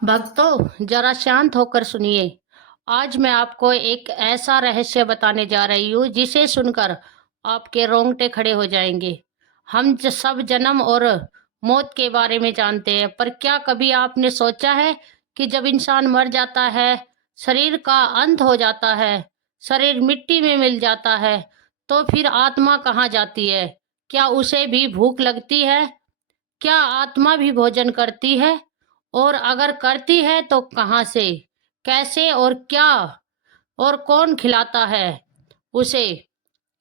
भक्तों, जरा शांत होकर सुनिए। आज मैं आपको एक ऐसा रहस्य बताने जा रही हूँ जिसे सुनकर आपके रोंगटे खड़े हो जाएंगे। हम सब जन्म और मौत के बारे में जानते हैं, पर क्या कभी आपने सोचा है कि जब इंसान मर जाता है, शरीर का अंत हो जाता है, शरीर मिट्टी में मिल जाता है, तो फिर आत्मा कहाँ जाती है? क्या उसे भी भूख लगती है? क्या आत्मा भी भोजन करती है? और अगर करती है तो कहाँ से, कैसे और क्या, और कौन खिलाता है उसे?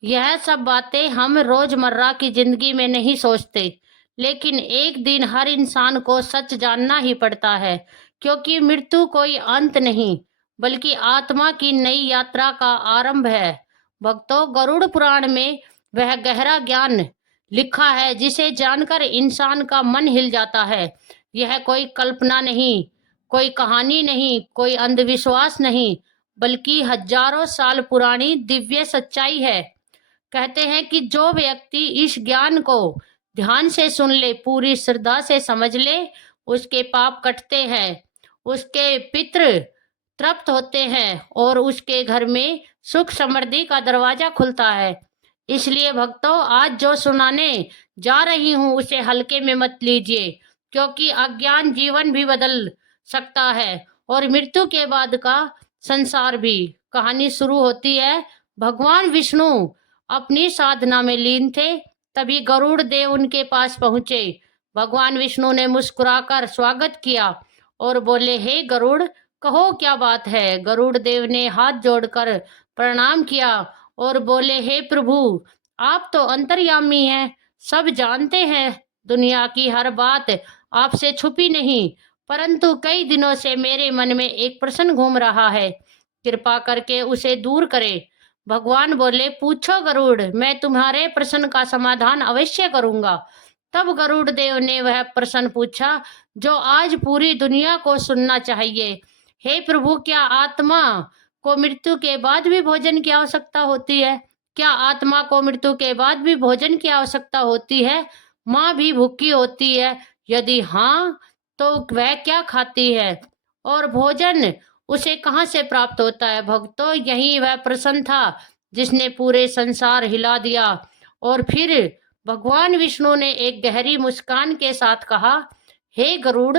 यह सब बातें हम रोजमर्रा की जिंदगी में नहीं सोचते, लेकिन एक दिन हर इंसान को सच जानना ही पड़ता है, क्योंकि मृत्यु कोई अंत नहीं, बल्कि आत्मा की नई यात्रा का आरंभ है। भक्तों, गरुड़ पुराण में वह गहरा ज्ञान लिखा है जिसे जानकर इंसान का मन हिल जाता है। यह कोई कल्पना नहीं, कोई कहानी नहीं, कोई अंधविश्वास नहीं, बल्कि हजारों साल पुरानी दिव्य सच्चाई है। कहते हैं कि जो व्यक्ति इस ज्ञान को ध्यान से सुन ले, पूरी श्रद्धा से समझ ले, उसके पाप कटते हैं, उसके पितृ तृप्त होते हैं और उसके घर में सुख समृद्धि का दरवाजा खुलता है। इसलिए भक्तों, आज जो सुनाने जा रही हूँ उसे हल्के में मत लीजिए, क्योंकि अज्ञान जीवन भी बदल सकता है और मृत्यु के बाद का संसार भी। कहानी शुरू होती है। भगवान विष्णु अपनी साधना में लीन थे, तभी गरुड़ देव उनके पास पहुंचे। भगवान विष्णु ने मुस्कुराकर स्वागत किया और बोले, हे गरुड़, कहो क्या बात है? गरुड़ देव ने हाथ जोड़कर प्रणाम किया और बोले, हे प्रभु, आप तो अंतर्यामी हैं, सब जानते हैं, दुनिया की हर बात आपसे छुपी नहीं, परंतु कई दिनों से मेरे मन में एक प्रश्न घूम रहा है, कृपा करके उसे दूर करें। भगवान बोले, पूछो गरुड़, मैं तुम्हारे प्रश्न का समाधान अवश्य करूंगा। तब गरुड़ देव ने वह प्रश्न पूछा जो आज पूरी दुनिया को सुनना चाहिए। हे प्रभु, क्या आत्मा को मृत्यु के बाद भी भोजन की आवश्यकता होती है? क्या आत्मा को मृत्यु के बाद भी भोजन की आवश्यकता होती है? माँ भी भूखी होती है? यदि हाँ, तो वह क्या खाती है और भोजन उसे कहाँ से प्राप्त होता है? भक्तों, यही वह प्रश्न था जिसने पूरे संसार हिला दिया। और फिर भगवान विष्णु ने एक गहरी मुस्कान के साथ कहा, हे गरुड़,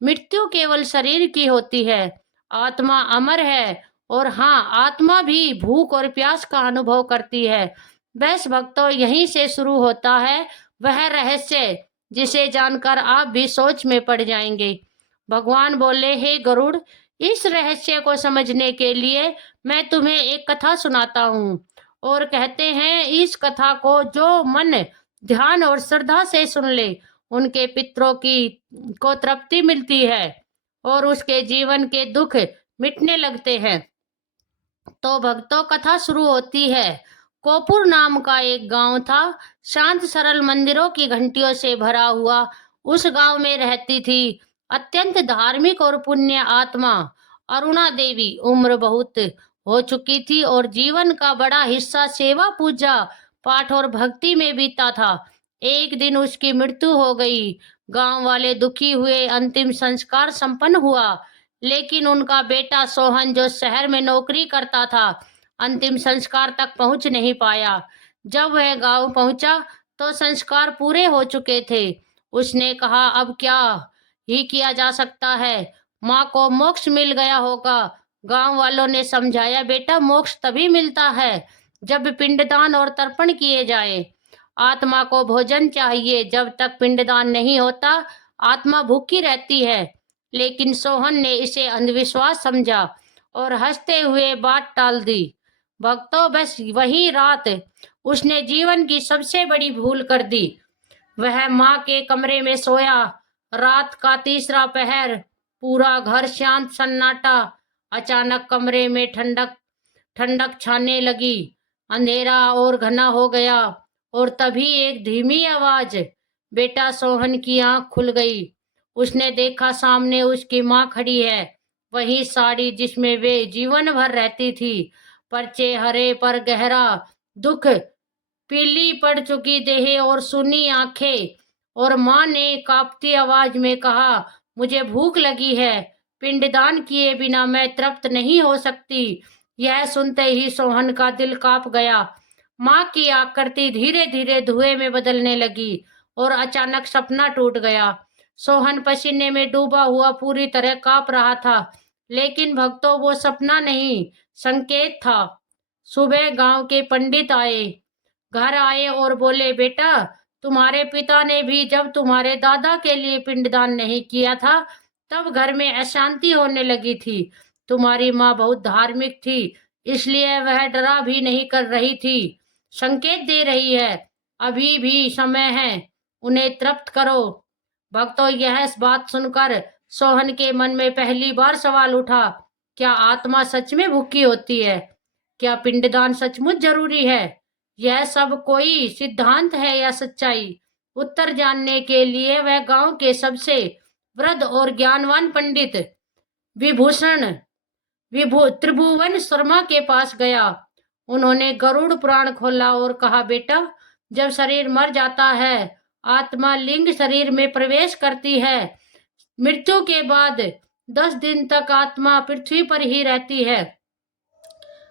मृत्यु केवल शरीर की होती है, आत्मा अमर है। और हाँ, आत्मा भी भूख और प्यास का अनुभव करती है। बस भक्तों, यहीं से शुरू होता है वह रहस्य जिसे जानकर आप भी सोच में पड़ जाएंगे। भगवान बोले, हे गरुड़, इस रहस्य को समझने के लिए मैं तुम्हें एक कथा सुनाता हूँ। और कहते हैं, इस कथा को जो मन ध्यान और श्रद्धा से सुन ले, उनके पितरों की को तृप्ति मिलती है और उसके जीवन के दुख मिटने लगते हैं। तो भक्तों, कथा शुरू होती है। कोपुर नाम का एक गांव था। शांत सरल मंदिरों की घंटियों से भरा हुआ उस गांव में रहती थी अत्यंत धार्मिक और पुण्य आत्मा अरुणा देवी। उम्र बहुत हो चुकी थी और जीवन का बड़ा हिस्सा सेवा, पूजा पाठ और भक्ति में बीता था। एक दिन उसकी मृत्यु हो गई। गांव वाले दुखी हुए। अंतिम संस्कार संपन्न हुआ, लेकिन उनका बेटा सोहन, जो शहर में नौकरी करता था, अंतिम संस्कार तक पहुंच नहीं पाया। जब वह गांव पहुंचा तो संस्कार पूरे हो चुके थे। उसने कहा, अब क्या ही किया जा सकता है, माँ को मोक्ष मिल गया होगा। गांव वालों ने समझाया, बेटा, मोक्ष तभी मिलता है जब पिंडदान और तर्पण किए जाए। आत्मा को भोजन चाहिए, जब तक पिंडदान नहीं होता आत्मा भूखी रहती है। लेकिन सोहन ने इसे अंधविश्वास समझा और हंसते हुए बात टाल दी। भक्तों, बस वही रात उसने जीवन की सबसे बड़ी भूल कर दी। वह माँ के कमरे में सोया। रात का तीसरा पहर, पूरा घर शांत सन्नाटा। अचानक कमरे में ठंडक ठंडक छाने लगी। अंधेरा और घना हो गया और तभी एक धीमी आवाज। बेटा सोहन की आंख खुल गई। उसने देखा, सामने उसकी माँ खड़ी है, वही साड़ी जिसमें वे जीवन भर रहती थी, पर चेहरे पर गहरा दुख, पीली पड़ चुकी देह और सुनी आंखें। और माँ ने कांपती आवाज में कहा, मुझे भूख लगी है, पिंडदान किए बिना मैं तृप्त नहीं हो सकती। यह सुनते ही सोहन का दिल कांप गया। माँ की आकृति धीरे धीरे धुएं में बदलने लगी और अचानक सपना टूट गया। सोहन पसीने में डूबा हुआ पूरी तरह कांप रहा था, लेकिन भक्तों वो सपना नहीं, संकेत था। सुबह गांव के पंडित आए, घर आए और बोले, बेटा, तुम्हारे पिता ने भी जब तुम्हारे दादा के लिए पिंडदान नहीं किया था, तब घर में अशांति होने लगी थी। तुम्हारी माँ बहुत धार्मिक थी, इसलिए वह डरा भी नहीं कर रही थी, संकेत दे रही है। अभी भी समय है, उन्हें तृप्त करो। भक्तों, यह बात सुनकर सोहन के मन में पहली बार सवाल उठा, क्या आत्मा सच में भूखी होती है? क्या पिंडदान सचमुच जरूरी है? यह सब कोई सिद्धांत है या सच्चाई? उत्तर जानने के लिए वह गांव के सबसे वृद्ध और ज्ञानवान पंडित विभूषण त्रिभुवन शर्मा के पास गया। उन्होंने गरुड़ पुराण खोला और कहा, बेटा, जब शरीर मर जाता है, आत्मा लिंग शरीर में प्रवेश करती है। मृत्यु के बाद 10 दिन तक आत्मा पृथ्वी पर ही रहती है।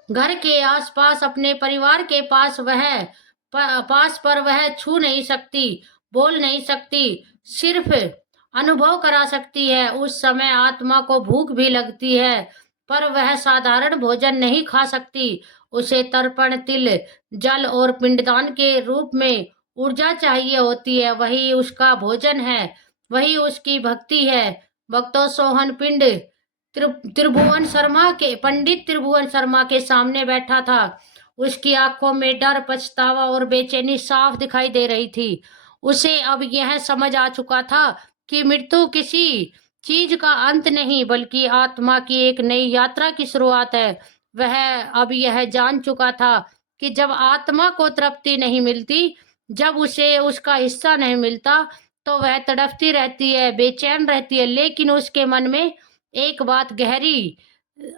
घर के आसपास अपने परिवार के पास पर वह छू नहीं सकती, बोल नहीं सकती, सिर्फ अनुभव करा सकती है। उस समय आत्मा को भूख भी लगती है, पर वह साधारण भोजन नहीं खा सकती। उसे तर्पण, तिल, जल और पिंडदान के रूप में ऊर्जा चाहिए होती है। वही उसका भोजन है, वही उसकी भक्ति है। भक्तों, सोहन त्रिभुवन शर्मा के पंडित त्रिभुवन शर्मा के सामने बैठा था। उसकी आंखों में डर, पछतावा और बेचैनी साफ दिखाई दे रही थी। उसे अब यह समझ आ चुका था कि मृत्यु किसी चीज का अंत नहीं, बल्कि आत्मा की एक नई यात्रा की शुरुआत है। वह अब यह जान चुका था कि जब आत्मा को तृप्ति नहीं मिलती, जब उसे उसका हिस्सा नहीं मिलता, तो वह तड़पती रहती है, बेचैन रहती है। लेकिन उसके मन में एक बात गहरी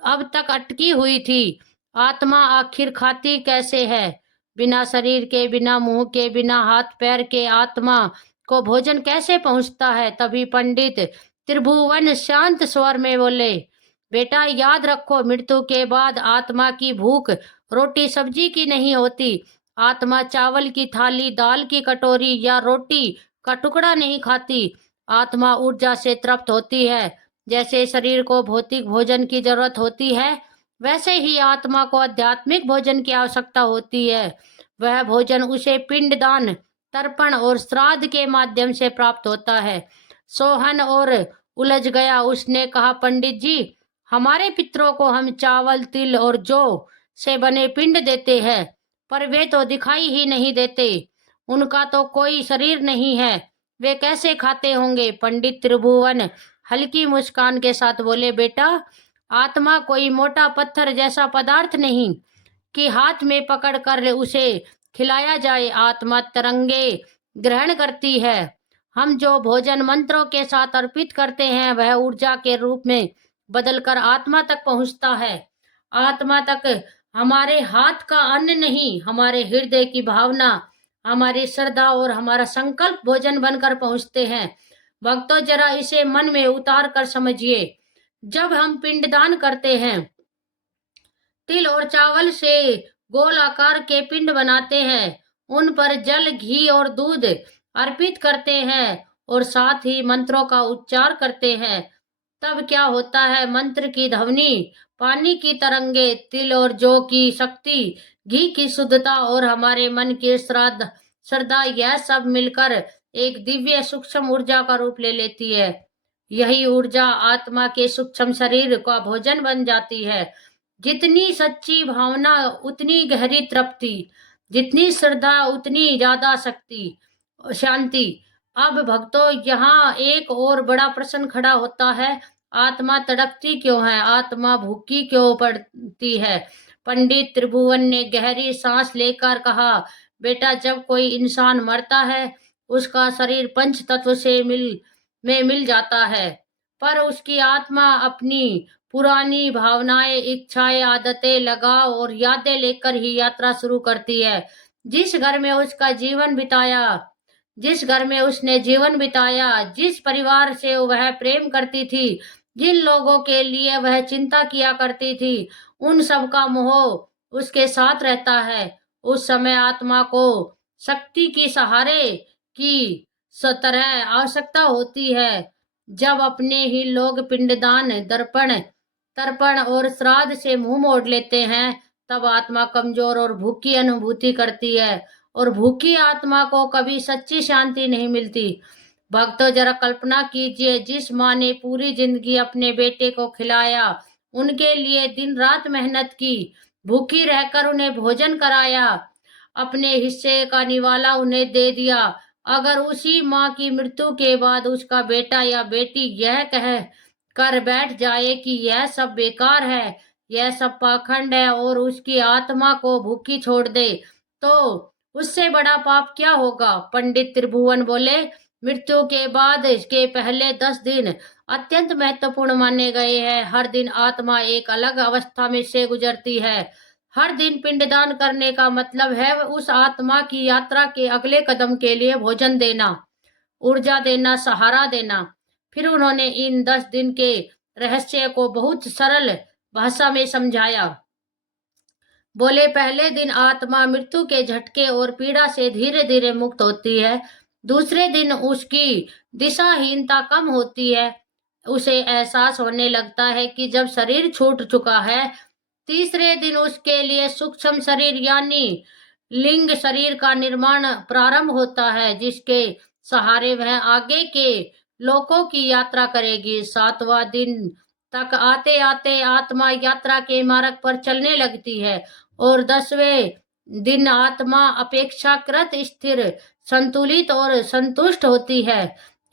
अब तक अटकी हुई थी, आत्मा आखिर खाती कैसे है? बिना शरीर के, बिना मुंह के, बिना हाथ पैर के आत्मा को भोजन कैसे पहुंचता है? तभी पंडित त्रिभुवन शांत स्वर में बोले, बेटा, याद रखो, मृत्यु के बाद आत्मा की भूख रोटी सब्जी की नहीं होती। आत्मा चावल की थाली, दाल की कटोरी या रोटी का टुकड़ा नहीं खाती। आत्मा ऊर्जा से तृप्त होती है। जैसे शरीर को भौतिक भोजन की जरूरत होती है, वैसे ही आत्मा को आध्यात्मिक भोजन की आवश्यकता होती है। वह भोजन उसे पिंडदान, तर्पण और श्राद्ध के माध्यम से प्राप्त होता है। सोहन और उलझ गया। उसने कहा, पंडित जी, हमारे पितरों को हम चावल, तिल और जौ से बने पिंड देते हैं, पर वे तो दिखाई ही नहीं देते। उनका तो कोई शरीर नहीं है, वे कैसे खाते होंगे? पंडित त्रिभुवन हल्की मुस्कान के साथ बोले, बेटा, आत्मा कोई मोटा पत्थर जैसा पदार्थ नहीं कि हाथ में पकड़कर उसे खिलाया जाए। आत्मा तरंगे ग्रहण करती है। हम जो भोजन मंत्रों के साथ अर्पित करते हैं, वह ऊर्जा के रूप में बदलकर आत्मा तक पहुंचता है। आत्मा तक हमारे हाथ का अन्न नहीं, हमारे हृदय की भावना, हमारी श्रद्धा और हमारा संकल्प भोजन बनकर पहुंचते हैं। भक्तों, जरा इसे मन में उतार कर समझिए। जब हम पिंडदान करते हैं, तिल और चावल से गोल आकार के पिंड बनाते हैं, उन पर जल, घी और दूध अर्पित करते हैं और साथ ही मंत्रों का उच्चार करते हैं, तब क्या होता है? मंत्र की ध्वनि, पानी की तरंगे, तिल और जौ की शक्ति, घी की शुद्धता और हमारे मन की श्रद्धा, यह सब मिलकर एक दिव्य सूक्ष्म ऊर्जा का रूप ले लेती है। यही ऊर्जा आत्मा के सूक्ष्म शरीर का भोजन बन जाती है। जितनी सच्ची भावना उतनी गहरी तृप्ति, जितनी श्रद्धा उतनी ज्यादा शांति। अब भक्तों, यहाँ एक और बड़ा प्रश्न खड़ा होता है, आत्मा तड़पती क्यों है? आत्मा भूखी क्यों पड़ती है? पंडित त्रिभुवन ने गहरी सांस लेकर कहा, बेटा, जब कोई इंसान मरता है, उसका शरीर पंच तत्व से मिल जाता है, पर उसकी आत्मा अपनी पुरानी भावनाएं, इच्छाएं, आदतें, लगाव और यादें लेकर ही यात्रा शुरू करती है। जिस घर में उसने जीवन बिताया, जिस परिवार से वह प्रेम करती थी, जिन लोगों के लिए वह चिंता किया करती थी, उन सब का मोह उसके साथ रहता है। उस समय आत्मा को शक्ति की सहारे की तरह आवश्यकता होती है। जब अपने ही लोग पिंडदान, दर्पण, तर्पण और श्राद्ध से मुंह मोड़ लेते हैं, तब आत्मा कमजोर और भूखी अनुभूति करती है, और भूखी आत्मा को कभी सच्ची शांति नहीं मिलती। भक्तों, जरा कल्पना कीजिए, जिस माँ ने पूरी जिंदगी अपने बेटे को खिलाया, उनके लिए दिन रात मेहनत की, भूखी रहकर उन्हें भोजन कराया, अपने हिस्से का निवाला उन्हें दे दिया। अगर उसी माँ की मृत्यु के बाद उसका बेटा या बेटी यह कह कर बैठ जाए कि यह सब बेकार है, यह सब पाखंड है, और उसकी आत्मा को भूखी छोड़ दे, तो उससे बड़ा पाप क्या होगा? पंडित त्रिभुवन बोले, मृत्यु के बाद के पहले 10 दिन अत्यंत महत्वपूर्ण माने गए हैं। हर दिन आत्मा एक अलग अवस्था में से गुजरती है। हर दिन पिंडदान करने का मतलब है उस आत्मा की यात्रा के अगले कदम के लिए भोजन देना, ऊर्जा देना, सहारा देना। फिर उन्होंने इन 10 दिन के रहस्य को बहुत सरल भाषा में समझाया। बोले, पहले दिन आत्मा मृत्यु के झटके और पीड़ा से धीरे धीरे मुक्त होती है। दूसरे दिन उसकी दिशाहीनता कम होती है, उसे एहसास होने लगता है कि जब शरीर छूट चुका है। तीसरे दिन उसके लिए सूक्ष्म शरीर यानी लिंग शरीर का निर्माण प्रारंभ होता है, जिसके सहारे वह आगे के लोकों की यात्रा करेगी। 7वां दिन तक आते आते आत्मा यात्रा के मार्ग पर चलने लगती है, और 10वें दिन आत्मा अपेक्षाकृत स्थिर, संतुलित और संतुष्ट होती है।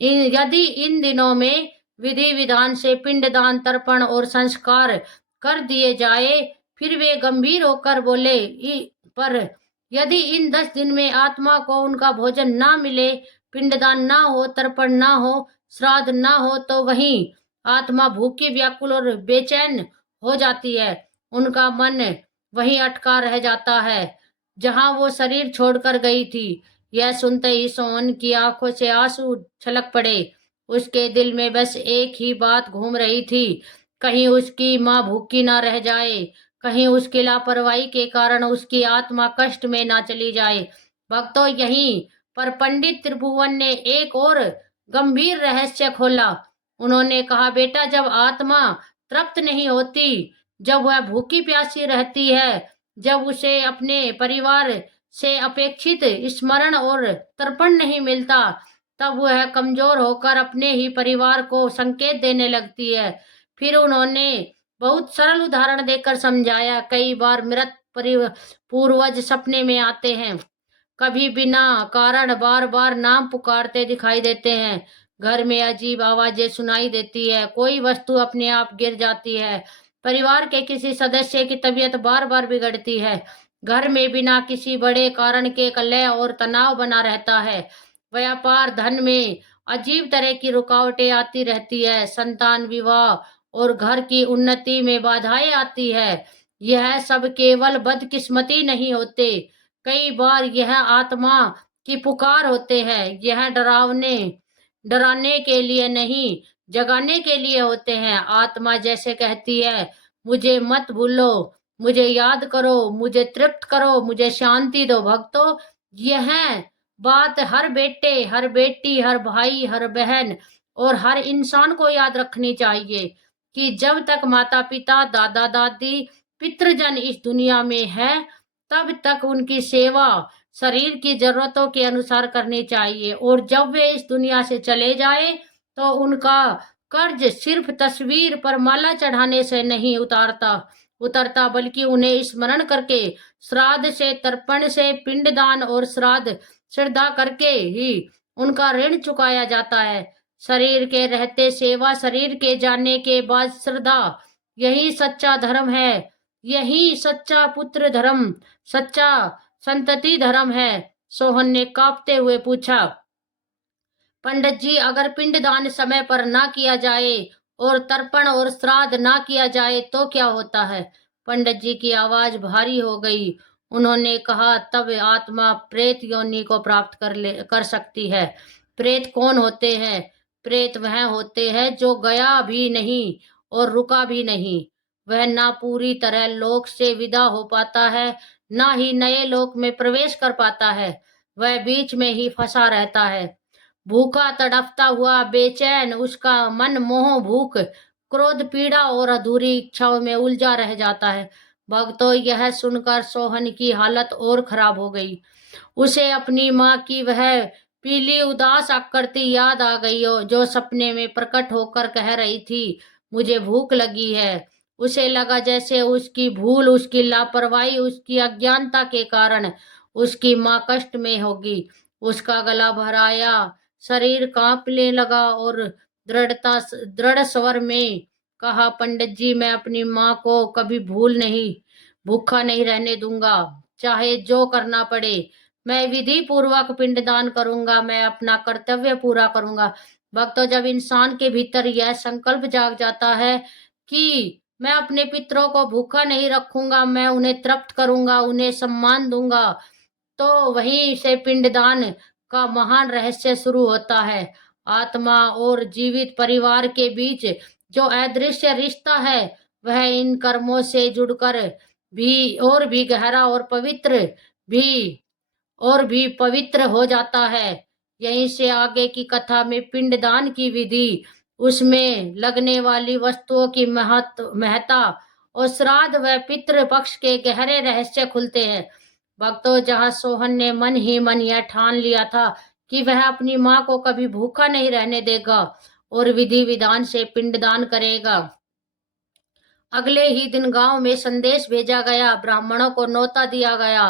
यदि इन दिनों में विधि विधान से पिंडदान, तर्पण और संस्कार कर दिए जाए, फिर वे गंभीर होकर बोले, पर यदि इन 10 दिन में आत्मा को उनका भोजन ना मिले, पिंडदान ना हो, तर्पण ना हो, श्राद्ध ना हो, तो वहीं आत्मा भूखी, व्याकुल और बेचैन हो जाती है। उनका मन वहीं अटका रह जाता है जहां वो शरीर छोड़कर गई थी। यह सुनते ही सोहन की आंखों से आंसू छलक पड़े। उसके दिल में बस एक ही बात घूम रही थी, कहीं उसकी माँ भूखी ना रह जाए, कहीं उसकी लापरवाही के कारण उसकी आत्मा कष्ट में ना चली जाए। भक्तों, यहीं पर पंडित त्रिभुवन ने एक और गंभीर रहस्य खोला। उन्होंने कहा, बेटा, जब आत्मा तृप्त नहीं होती, जब वह भूखी प्यासी रहती है, जब उसे अपने परिवार से अपेक्षित स्मरण और तर्पण नहीं मिलता, तब वह कमजोर होकर अपने ही परिवार को संकेत देने लगती है। फिर उन्होंने बहुत सरल उदाहरण देकर समझाया। कई बार मृत पूर्वज सपने में आते हैं, कभी बिना कारण बार बार नाम पुकारते दिखाई देते हैं। घर में अजीब आवाजें सुनाई देती है, कोई वस्तु अपने आप गिर जाती है, परिवार के किसी सदस्य की तबीयत बार बार बिगड़ती है, घर में बिना किसी बड़े कारण के कलह और तनाव बना रहता है, व्यापार धन में अजीब तरह की रुकावटें आती रहती है, संतान, विवाह और घर की उन्नति में बाधाएं आती है। यह सब केवल बदकिस्मती नहीं होते, कई बार यह आत्मा की पुकार होते हैं। यह डराने के लिए नहीं, जगाने के लिए होते हैं। आत्मा जैसे कहती है, मुझे मत भूलो, मुझे याद करो, मुझे तृप्त करो, मुझे शांति दो। भक्तों, यह बात हर बेटे, हर बेटी, हर भाई, हर बहन और हर इंसान को याद रखनी चाहिए कि जब तक माता पिता, दादा दादी, पितृजन इस दुनिया में है, तब तक उनकी सेवा शरीर की जरूरतों के अनुसार करनी चाहिए, और जब वे इस दुनिया से चले जाए तो उनका कर्ज सिर्फ तस्वीर पर माला चढ़ाने से नहीं उतरता, बल्कि उन्हें स्मरण करके, श्राद्ध से, तर्पण से, पिंडदान और श्राद्ध श्रद्धा करके ही उनका ऋण चुकाया जाता है। शरीर के रहते सेवा, शरीर के जाने के बाद श्रद्धा, यही सच्चा धर्म है, यही सच्चा पुत्र धर्म, सच्चा संतति धर्म है। सोहन ने कांपते हुए पूछा, पंडित जी, अगर पिंडदान समय पर ना किया जाए और तर्पण और श्राद्ध ना किया जाए तो क्या होता है? पंडित जी की आवाज भारी हो गई। उन्होंने कहा, तब आत्मा प्रेत योनि को प्राप्त कर सकती है। प्रेत कौन होते हैं? प्रेत वह होते हैं जो गया भी नहीं और रुका भी नहीं। वह ना पूरी तरह लोक से विदा हो पाता है, ना ही नए लोक में प्रवेश कर पाता है। वह बीच में ही फंसा रहता है। भूखा तड़पता हुआ बेचैन उसका मन मोह भूख क्रोध पीड़ा और अधूरी इच्छाओं में उलझा रह जाता है। भक्तों, यह सुनकर सोहन की हालत और खराब हो गई। उसे अपनी माँ की वह पीली उदास आकृति याद आ गई हो जो सपने में प्रकट होकर कह रही थी, मुझे भूख लगी है। उसे लगा जैसे उसकी भूल, उसकी लापरवाही, उसकी अज्ञानता के कारण उसकी माँ कष्ट में होगी। उसका गला भराया, शरीर कांपने लगा और दृढ़ स्वर में कहा, पंडित जी, मैं अपनी माँ को कभी भूखा नहीं रहने दूंगा, चाहे जो करना पड़े। मैं विधि पूर्वक पिंडदान करूंगा, मैं अपना कर्तव्य पूरा करूंगा। भक्तों, जब इंसान के भीतर यह संकल्प जाग जाता है कि मैं अपने पितरों को भूखा नहीं रखूंगा, मैं उन्हें तृप्त करूंगा, उन्हें सम्मान दूंगा, तो वहीं से पिंडदान का महान रहस्य शुरू होता है। आत्मा और जीवित परिवार के बीच जो अदृश्य रिश्ता है, वह इन कर्मों से जुड़कर भी गहरा भी और भी पवित्र हो जाता है। यहीं से आगे की कथा में पिंडदान की विधि, उसमें लगने वाली वस्तुओं की महत्ता और श्राद्ध व पितृ पक्ष के गहरे रहस्य खुलते हैं। भक्तों, जहाँ सोहन ने मन ही मन यह ठान लिया था कि वह अपनी माँ को कभी भूखा नहीं रहने देगा और विधि विधान से पिंडदान करेगा, अगले ही दिन गांव में संदेश भेजा गया, ब्राह्मणों को न्योता दिया गया,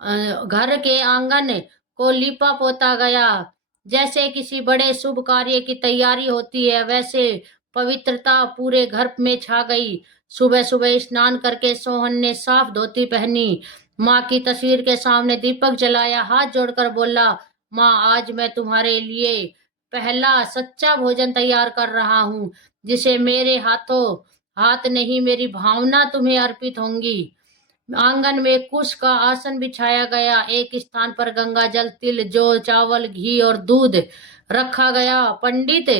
घर के आंगन को लीपा पोता गया। जैसे किसी बड़े शुभ कार्य की तैयारी होती है, वैसे पवित्रता पूरे घर में छा गई। सुबह सुबह स्नान करके सोहन ने साफ धोती पहनी, माँ की तस्वीर के सामने दीपक जलाया, हाथ जोड़कर बोला, माँ, आज मैं तुम्हारे लिए पहला सच्चा भोजन तैयार कर रहा हूँ, जिसे मेरे हाथ नहीं, मेरी भावना तुम्हें अर्पित होंगी। आंगन में कुश का आसन बिछाया गया, एक स्थान पर गंगा जल, तिल, जौ, चावल, घी और दूध रखा गया। पंडित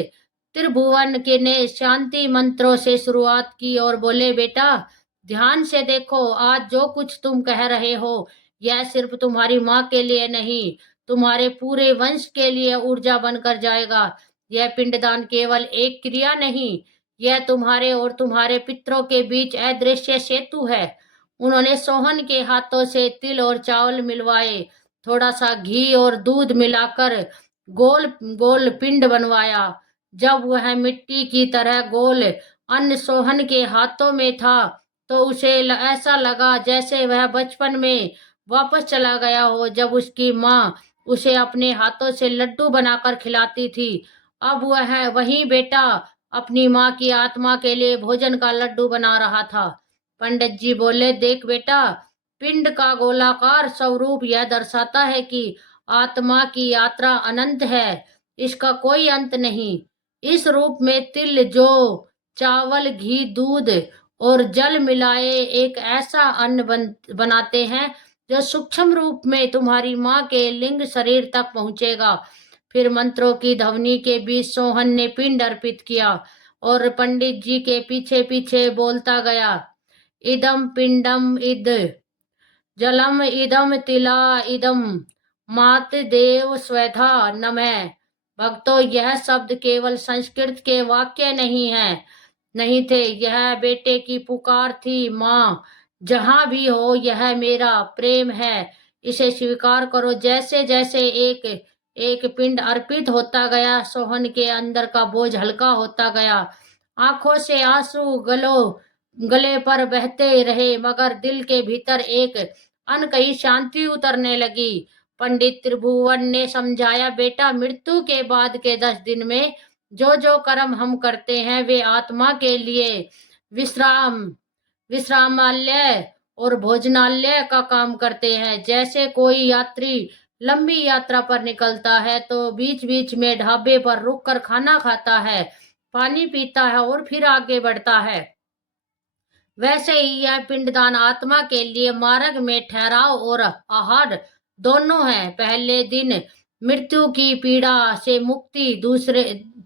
त्रिभुवन के ने शांति मंत्रों से शुरुआत की और बोले, बेटा, ध्यान से देखो, आज जो कुछ तुम कह रहे हो, यह सिर्फ तुम्हारी माँ के लिए नहीं, तुम्हारे पूरे वंश के लिए ऊर्जा बनकर जाएगा। यह पिंडदान केवल एक क्रिया नहीं, यह तुम्हारे और तुम्हारे पितरों के बीच अदृश्य सेतु है। उन्होंने सोहन के हाथों से तिल और चावल मिलवाए, थोड़ा सा घी और दूध मिलाकर गोल गोल पिंड बनवाया। जब वह मिट्टी की तरह गोल अन्न सोहन के हाथों में था, तो उसे ऐसा लगा जैसे वह बचपन में वापस चला गया हो, जब उसकी माँ उसे अपने हाथों से लड्डू बनाकर खिलाती थी। अब वह वही बेटा अपनी माँ की आत्मा के लिए भोजन का लड्डू बना रहा था। पंडित जी बोले, देख बेटा, पिंड का गोलाकार स्वरूप यह दर्शाता है कि आत्मा की यात्रा अनंत है, इसका कोई अंत नहीं। इस रूप में तिल, जौ, चावल, घी, दूध और जल मिलाए एक ऐसा अन्न बनाते हैं जो सूक्ष्म रूप में तुम्हारी माँ के लिंग शरीर तक पहुंचेगा। फिर मंत्रों की ध्वनि के बीच सोहन ने पिंड अर्पित किया और पंडित जी के पीछे पीछे बोलता गया, इदम पिंडम इद जलम इदम तिला इदम मात देव स्वधा नमः। भक्तों, यह शब्द केवल संस्कृत के वाक्य नहीं थे, यह बेटे की पुकार थी। माँ, जहां भी हो, यह मेरा प्रेम है, इसे स्वीकार करो। जैसे जैसे एक एक पिंड अर्पित होता गया, सोहन के अंदर का बोझ हल्का होता गया। आंखों से आंसू गले पर बहते रहे, मगर दिल के भीतर एक अनकही शांति उतरने लगी। पंडित त्रिभुवन ने समझाया, बेटा, मृत्यु के बाद के 10 दिन में जो जो कर्म हम करते हैं, वे आत्मा के लिए विश्राम विश्रामालय और भोजनालय का काम करते हैं। जैसे कोई यात्री लंबी यात्रा पर निकलता है तो बीच बीच में ढाबे पर रुककर खाना खाता है, पानी पीता है और फिर आगे बढ़ता है, वैसे ही यह पिंडदान आत्मा के लिए मार्ग में ठहराव और आहार दोनों है। पहले दिन मृत्यु की पीड़ा से मुक्ति,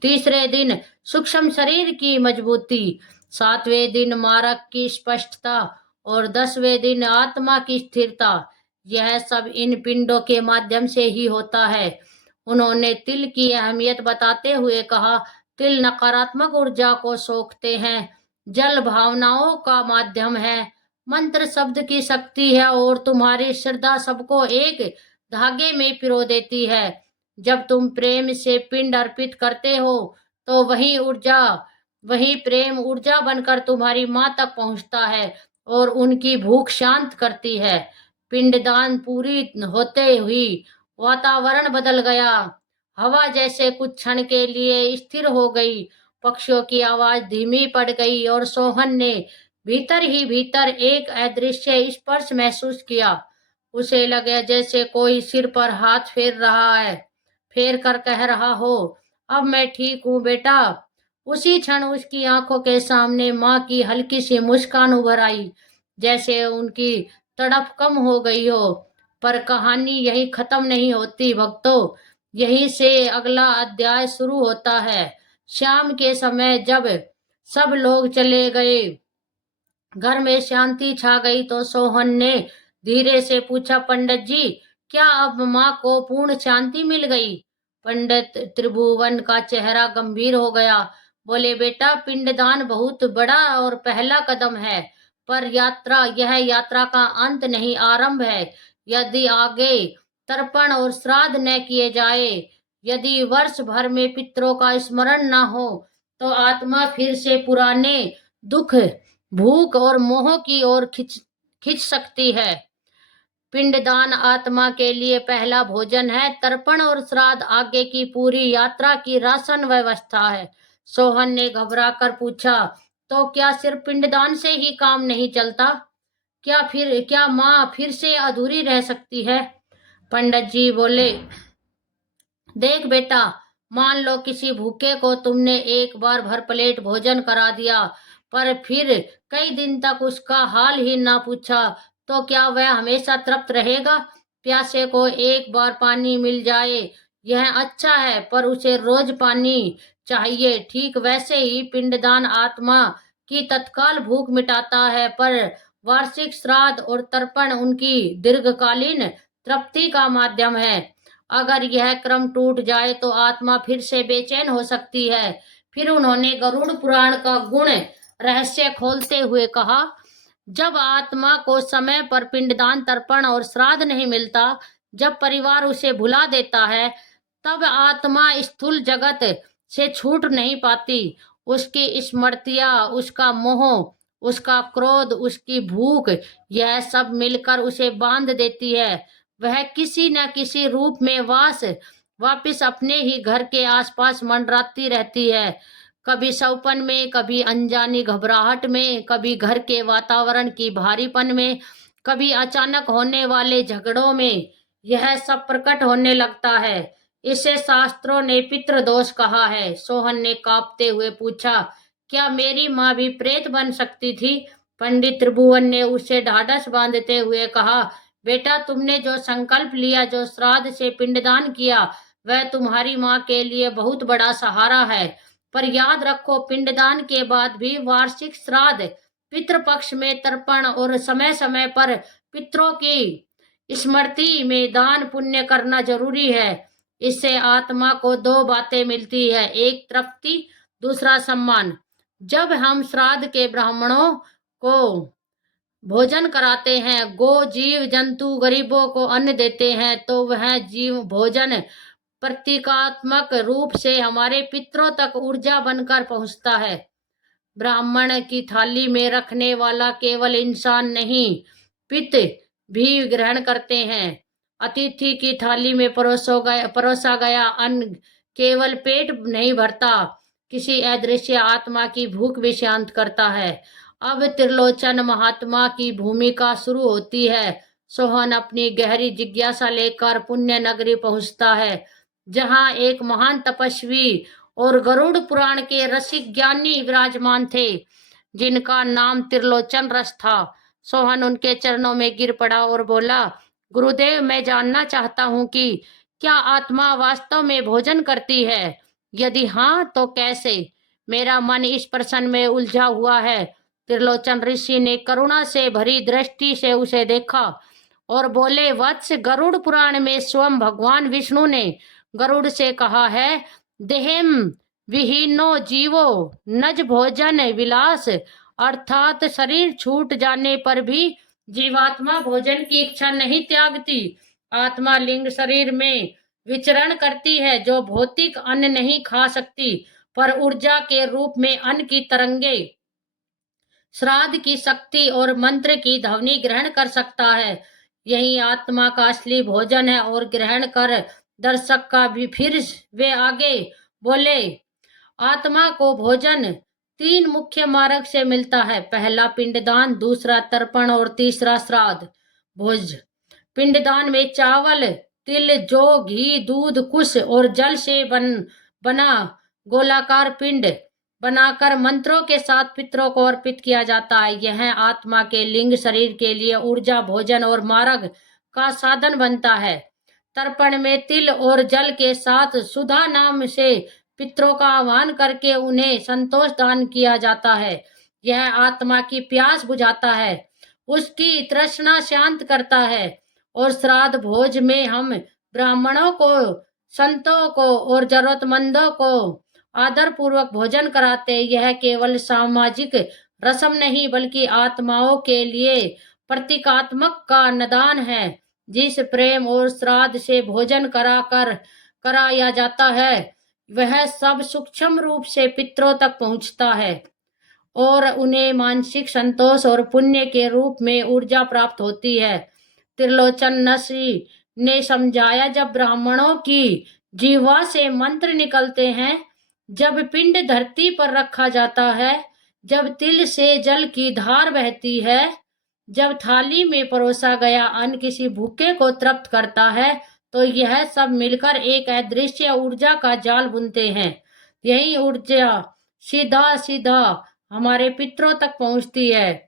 तीसरे दिन सूक्ष्म शरीर की मजबूती, सातवें दिन मार्ग की स्पष्टता और 10वें दिन आत्मा की स्थिरता, यह सब इन पिंडों के माध्यम से ही होता है। उन्होंने तिल की अहमियत बताते हुए कहा, तिल नकारात्मक ऊर्जा को सोखते हैं, जल भावनाओं का माध्यम है, मंत्र शब्द की शक्ति है और तुम्हारी श्रद्धा सबको एक धागे में पिरो देती है। जब तुम प्रेम से पिंड अर्पित करते हो तो वही प्रेम ऊर्जा बनकर तुम्हारी मां तक पहुंचता है और उनकी भूख शांत करती है। पिंडदान पूरी होते हुई वातावरण बदल गया। हवा जैसे कुछ क्षण के लिए स्थिर हो गई, पक्षियों की आवाज धीमी पड़ गई और सोहन ने भीतर ही भीतर एक अदृश्य स्पर्श महसूस किया। उसे लगे जैसे कोई सिर पर हाथ फेर रहा है, फेर कर कह रहा हो, अब मैं ठीक हूं बेटा। उसी क्षण उसकी आंखों के सामने मां की हल्की सी मुस्कान उभर आई, जैसे उनकी तड़प कम हो गई हो। पर कहानी यही खत्म नहीं होती भक्तों, यहीं से अगला अध्याय शुरू होता है। शाम के समय जब सब लोग चले गए, घर में शांति छा गई, तो सोहन ने धीरे से पूछा, पंडित जी, क्या अब माँ को पूर्ण शांति मिल गई? पंडित त्रिभुवन का चेहरा गंभीर हो गया। बोले, बेटा, पिंडदान बहुत बड़ा और पहला कदम है, पर यह यात्रा का अंत नहीं, आरंभ है। यदि आगे तर्पण और श्राद्ध न किए जाए, यदि वर्ष भर में पितरों का स्मरण न हो, तो आत्मा फिर से पुराने दुख, भूख और मोह की ओर खिंच सकती है। पिंडदान आत्मा के लिए पहला भोजन है, तर्पण और श्राद्ध आगे की पूरी यात्रा की राशन व्यवस्था है। सोहन ने घबरा कर पूछा, तो क्या सिर्फ पिंडदान से ही काम नहीं चलता? क्या माँ फिर से अधूरी रह सकती है? पंडित जी बोले, देख बेटा, मान लो किसी भूखे को तुमने एक बार भर प्लेट भोजन करा दिया, पर फिर कई दिन तक उसका हाल ही ना पूछा, तो क्या वह हमेशा तृप्त रहेगा? प्यासे को एक बार पानी मिल जाए, यह अच्छा है, पर उसे रोज पानी चाहिए। ठीक वैसे ही पिंडदान आत्मा की तत्काल भूख मिटाता है, पर वार्षिक श्राद्ध और तर्पण उनकी दीर्घकालीन तृप्ति का माध्यम है। अगर यह क्रम टूट जाए तो आत्मा फिर से बेचैन हो सकती है। फिर उन्होंने गरुड़ पुराण का गुण रहस्य खोलते हुए कहा, जब आत्मा को समय पर पिंडदान, तर्पण और श्राद्ध नहीं मिलता, जब परिवार उसे भुला देता है, तब आत्मा स्थूल जगत से छूट नहीं पाती। उसकी स्मृतियां, उसका मोह, उसका क्रोध, उसकी भूख, यह सब मिलकर उसे बांध देती है। वह किसी न किसी रूप में वापिस अपने ही घर के आसपास मंडराती रहती है, कभी सौपन में, कभी अनजानी घबराहट में, कभी घर के वातावरण की भारीपन में, कभी अचानक होने वाले झगड़ों में। यह सब प्रकट होने लगता है। इसे शास्त्रों ने पितृदोष कहा है। सोहन ने कांपते हुए पूछा, क्या मेरी माँ भी प्रेत बन सकती थी? पंडित त्रिभुवन ने उसे ढाढ़स बांधते हुए कहा, बेटा, तुमने जो संकल्प लिया, जो श्राद्ध से पिंडदान किया, वह तुम्हारी माँ के लिए बहुत बड़ा सहारा है। पर याद रखो, पिंडदान के बाद भी वार्षिक श्राद्ध, पितृपक्ष में तर्पण और समय समय पर पितरों की स्मृति में दान पुण्य करना जरूरी है। इससे आत्मा को दो बातें मिलती है, एक तृप्ति, दूसरा सम्मान। जब हम श्राद्ध के ब्राह्मणों को भोजन कराते हैं, गो, जीव जंतु, गरीबों को अन्न देते हैं, तो वह जीव भोजन प्रतीकात्मक रूप से हमारे पितरों तक ऊर्जा बनकर पहुंचता है। ब्राह्मण की थाली में रखने वाला केवल इंसान नहीं, पित्त भी ग्रहण करते हैं। अतिथि की थाली में परोसा गया अन्न केवल पेट नहीं भरता, किसी अदृश्य आत्मा की भूख भी शांत करता है। अब त्रिलोचन महात्मा की भूमिका शुरू होती है। सोहन अपनी गहरी जिज्ञासा लेकर पुण्य नगरी पहुंचता है, जहां एक महान तपस्वी और गरुड़ पुराण के रसिक ज्ञानी विराजमान थे, जिनका नाम त्रिलोचन रस था। सोहन उनके चरणों में गिर पड़ा और बोला, गुरुदेव, मैं जानना चाहता हूँ कि क्या आत्मा वास्तव में भोजन करती है यदि हाँ तो कैसे? मेरा मन इस प्रश्न में उलझा हुआ है। त्रिलोचन ऋषि ने करुणा से भरी दृष्टि से उसे देखा और बोले, वत्स, गरुड़ पुराण में स्वयं भगवान विष्णु ने गरुड़ से कहा है, देहम विहीनो जीवो नज भोजन विलास, अर्थात शरीर छूट जाने पर भी जीवात्मा भोजन की इच्छा नहीं त्यागती। आत्मा लिंग शरीर में विचरण करती है, जो भौतिक अन्न नहीं खा सकती, पर ऊर्जा के रूप में अन्न की तरंगे, श्राद्ध की शक्ति और मंत्र की ध्वनि ग्रहण कर सकता है। यही आत्मा का असली भोजन है। और ग्रहण कर दर्शक का भी फिर वे आगे बोले, आत्मा को भोजन 3 मुख्य मार्ग से मिलता है। पहला पिंडदान, दूसरा तर्पण और तीसरा श्राद्ध भोज। पिंडदान में चावल, तिल, जौ, घी, दूध, कुश और जल से बना गोलाकार पिंड बनाकर मंत्रों के साथ पितरों को अर्पित किया जाता है। यह आत्मा के लिंग शरीर के लिए ऊर्जा, भोजन और मार्ग का साधन बनता है। तर्पण में तिल और जल के साथ सुधा नाम से पितरों का आह्वान करके उन्हें संतोष दान किया जाता है। यह आत्मा की प्यास बुझाता है, उसकी तृष्णा शांत करता है। और श्राद्ध भोज में हम ब्राह्मणों को, संतों को और जरूरतमंदों को आदर पूर्वक भोजन कराते। यह केवल सामाजिक रस्म नहीं बल्कि आत्माओं के लिए प्रतीकात्मक का निदान है। जिस प्रेम और श्राद्ध से भोजन कराया जाता है, वह सब सूक्ष्म रूप से पितरों तक पहुंचता है और उन्हें मानसिक संतोष और पुण्य के रूप में ऊर्जा प्राप्त होती है। त्रिलोचन ऋषि ने समझाया, जब ब्राह्मणों की जीवा से मंत्र निकलते हैं, जब पिंड धरती पर रखा जाता है, जब तिल से जल की धार बहती है, जब थाली में परोसा गया अन्न किसी भूखे को तृप्त करता है, तो यह सब मिलकर एक अदृश्य ऊर्जा का जाल बुनते हैं। यही ऊर्जा सीधा सीधा हमारे पितरों तक पहुंचती है।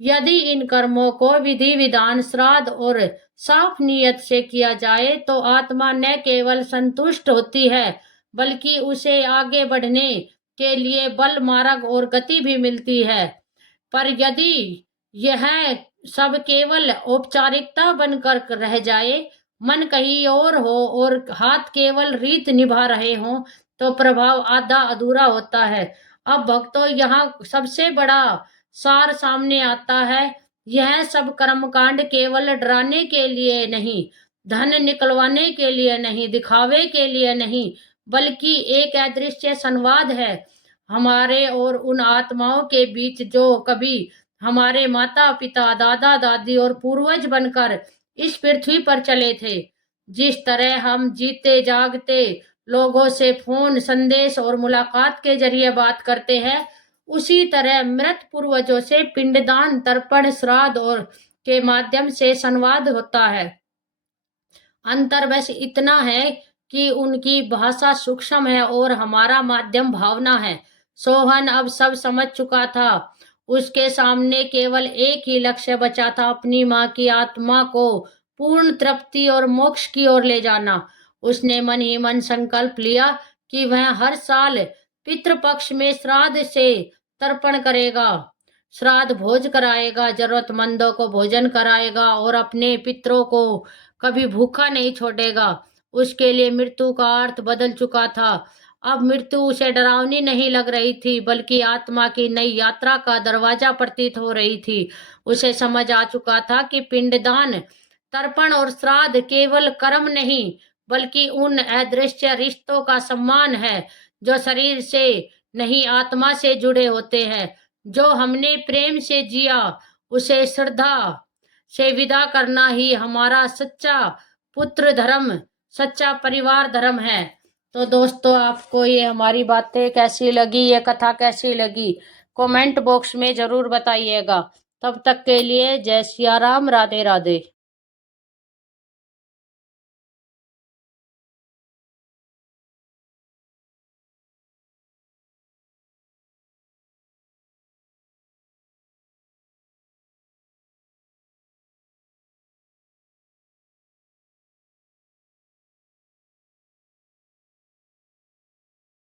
यदि इन कर्मों को विधि विधान, श्राद्ध और साफ नियत से किया जाए तो आत्मा न केवल संतुष्ट होती है बल्कि उसे आगे बढ़ने के लिए बल, मार्ग और गति भी मिलती है। पर यदि यह सब केवल औपचारिकता बनकर रह जाए, मन कहीं और हो और हाथ केवल रीत निभा रहे हों, तो प्रभाव आधा अधूरा होता है। अब भक्तों, यहाँ सबसे बड़ा सार सामने आता है। यह सब कर्मकांड केवल डराने के लिए नहीं, धन निकलवाने के लिए नहीं, दिखावे के लिए नहीं, बल्कि एक अदृश्य संवाद है हमारे और उन आत्माओं के बीच जो कभी हमारे माता पिता, दादा दादी और पूर्वज बनकर इस पृथ्वी पर चले थे। जिस तरह हम जीते जागते लोगों से फोन, संदेश और मुलाकात के जरिए बात करते हैं, उसी तरह मृत पूर्वजों से पिंडदान, तर्पण, श्राद्ध और के माध्यम से संवाद होता है। अंतर बस इतना है कि उनकी भाषा सूक्ष्म है और हमारा माध्यम भावना है। सोहन अब सब समझ चुका था। उसके सामने केवल एक ही लक्ष्य बचा था, अपनी माँ की आत्मा को पूर्ण तृप्ति और मोक्ष की ओर ले जाना। उसने मन ही मन संकल्प लिया कि वह हर साल पितृपक्ष में श्राद्ध से तर्पण करेगा, श्राद्ध भोज कराएगा, जरूरतमंदों को भोजन कराएगा और अपने पितरों को कभी भूखा नहीं छोड़ेगा। उसके लिए मृत्यु का अर्थ बदल चुका था। अब मृत्यु उसे डरावनी नहीं लग रही थी बल्कि आत्मा की नई यात्रा का दरवाजा प्रतीत हो रही थी। उसे समझ आ चुका था कि पिंडदान, तर्पण और श्राद्ध केवल कर्म नहीं बल्कि उन अदृश्य रिश्तों का सम्मान है जो शरीर से नहीं, आत्मा से जुड़े होते हैं। जो हमने प्रेम से जिया, उसे श्रद्धा से विदा करना ही हमारा सच्चा पुत्र धर्म, सच्चा परिवार धर्म है। तो दोस्तों, आपको ये हमारी बातें कैसी लगी, ये कथा कैसी लगी, कमेंट बॉक्स में जरूर बताइएगा। तब तक के लिए जय सिया राम, राधे राधे।